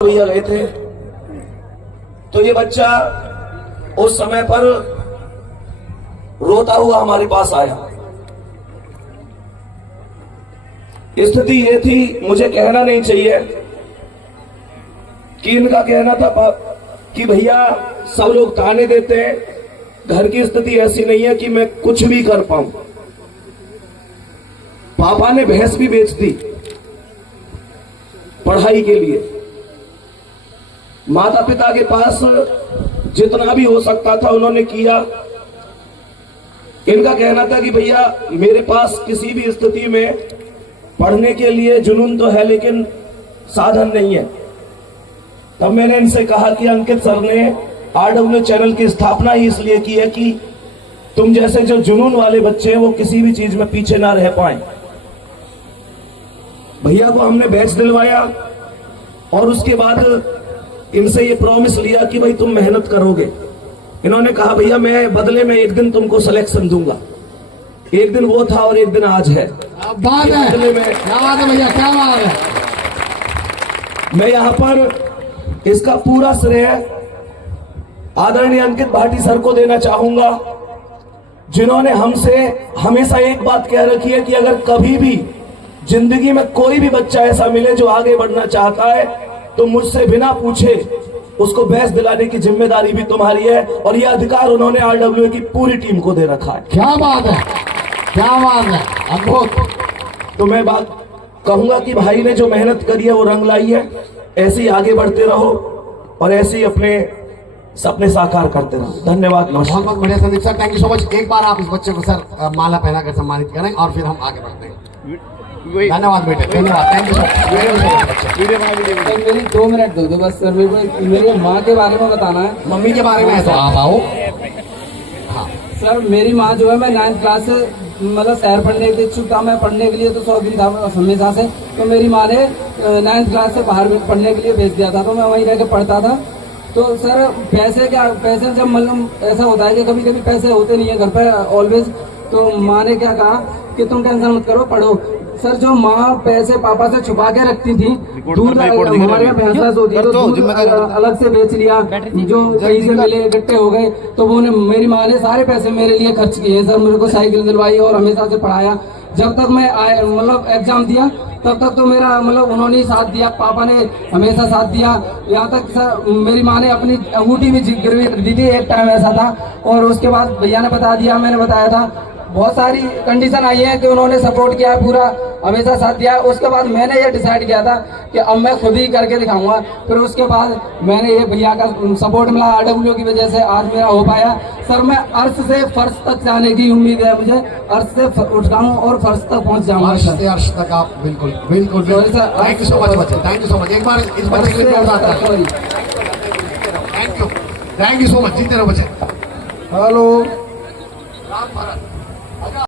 भैया गए थे तो ये बच्चा उस समय पर रोता हुआ हमारे पास आया। स्थिति ये थी, मुझे कहना नहीं चाहिए कि इनका कहना था कि भैया सब लोग ताने देते हैं, घर की स्थिति ऐसी नहीं है कि मैं कुछ भी कर पाऊं। पापा ने भैंस भी बेच दी पढ़ाई के लिए। माता पिता के पास जितना भी हो सकता था उन्होंने किया। इनका कहना था कि भैया मेरे पास किसी भी स्थिति में पढ़ने के लिए जुनून तो है लेकिन साधन नहीं है। तब मैंने इनसे कहा कि अंकित सर ने RW चैनल की स्थापना ही इसलिए की है कि तुम जैसे जो जुनून वाले बच्चे हैं वो किसी भी चीज में पीछे ना रह पाए। भैया को हमने बैच दिलवाया और उसके बाद इनसे ये प्रॉमिस लिया कि भाई तुम मेहनत करोगे। इन्होंने कहा भैया मैं बदले में एक दिन तुमको सिलेक्शन दूंगा। एक दिन वो था और एक दिन आज है। बात है, बदले में क्या बात है भैया, क्या बात है। मैं यहाँ पर इसका पूरा श्रेय आदरणीय अंकित भाटी सर को देना चाहूंगा, जिन्होंने हमसे हमेशा एक बात कह रखी है कि अगर कभी भी जिंदगी में कोई भी बच्चा ऐसा मिले जो आगे बढ़ना चाहता है तो मुझसे बिना पूछे उसको बैच दिलाने की जिम्मेदारी भी तुम्हारी है। और यह अधिकार उन्होंने RW की पूरी टीम को दे रखा है। क्या बात है, क्या बात है, अद्भुत। तो मैं बात कहूंगा कि भाई ने जो मेहनत करी है वो रंग लाई है। ऐसे ही आगे बढ़ते रहो और ऐसे ही अपने सपने साकार करते रहो। धन्यवाद, नमस्कार। बहुत बढ़िया Sandeep sir, thank you so much. एक बार आप इस बच्चे को सर माला पहनाकर सम्मानित करें और फिर हम आगे बढ़ते हैं। धन्यवाद बेटे, धन्यवाद, थैंक यू सर। मेरी 2 मिनट दो बस सर, मेरी माँ के बारे में बताना है। मम्मी के बारे में है तो आप आओ। हाँ सर मेरी माँ जो है, मैं 9th क्लास से मतलब शहर पढ़ने के इच्छुक था। मैं पढ़ने के लिए तो शौकीन था हमेशा से। तो मेरी माँ ने 9th क्लास से बाहर पढ़ने के लिए भेज दिया था, तो मैं वहीं रह के पढ़ता था। तो सर पैसे जब मतलब ऐसा होता है कि कभी कभी पैसे होते नहीं है घर पे ऑलवेज। तो माँ ने क्या कहा कि तुम टेंशन मत करो, पढ़ो। सर जो माँ पैसे पापा से छुपा के रखती थी, दूध हमारे यहाँ भैंस होती है तो दूध अलग से बेच लिया, जो कहीं से मिले इकट्ठे हो गए तो वो मेरी माँ ने सारे पैसे मेरे लिए खर्च किए। सर मेरे को साइकिल दिलवाई और हमेशा से पढ़ाया। जब तक मैं मतलब एग्जाम दिया तब तक तो मेरा मतलब उन्होंने ही साथ दिया, पापा ने हमेशा साथ दिया। यहाँ तक सर मेरी माँ ने अपनी अंगूठी भी गिरवी दी थी, एक टाइम ऐसा था। और उसके बाद भैया ने बता दिया, मैंने बताया था, बहुत सारी कंडीशन आई है कि उन्होंने सपोर्ट किया, पूरा हमेशा साथ दिया। उसके बाद मैंने ये डिसाइड किया था कि अब मैं खुद ही करके दिखाऊंगा। फिर उसके बाद मैंने ये भैया का सपोर्ट मिला, RW की वजह से आज मेरा हो पाया। सर मैं अर्श से फर्श तक जाने की उम्मीद है मुझे। अर्श से उठ रहा हूँ और फर्श तक पहुँच जाऊंगा। अर्श तक आप बिल्कुल बिल्कुल। थैंक यू सो मच बच्चे, थैंक यू सो मच। एक बार इस बच्चे के लिए थैंक यू सो मच। जीते रहो बच्चे। हेलो। राम भारत।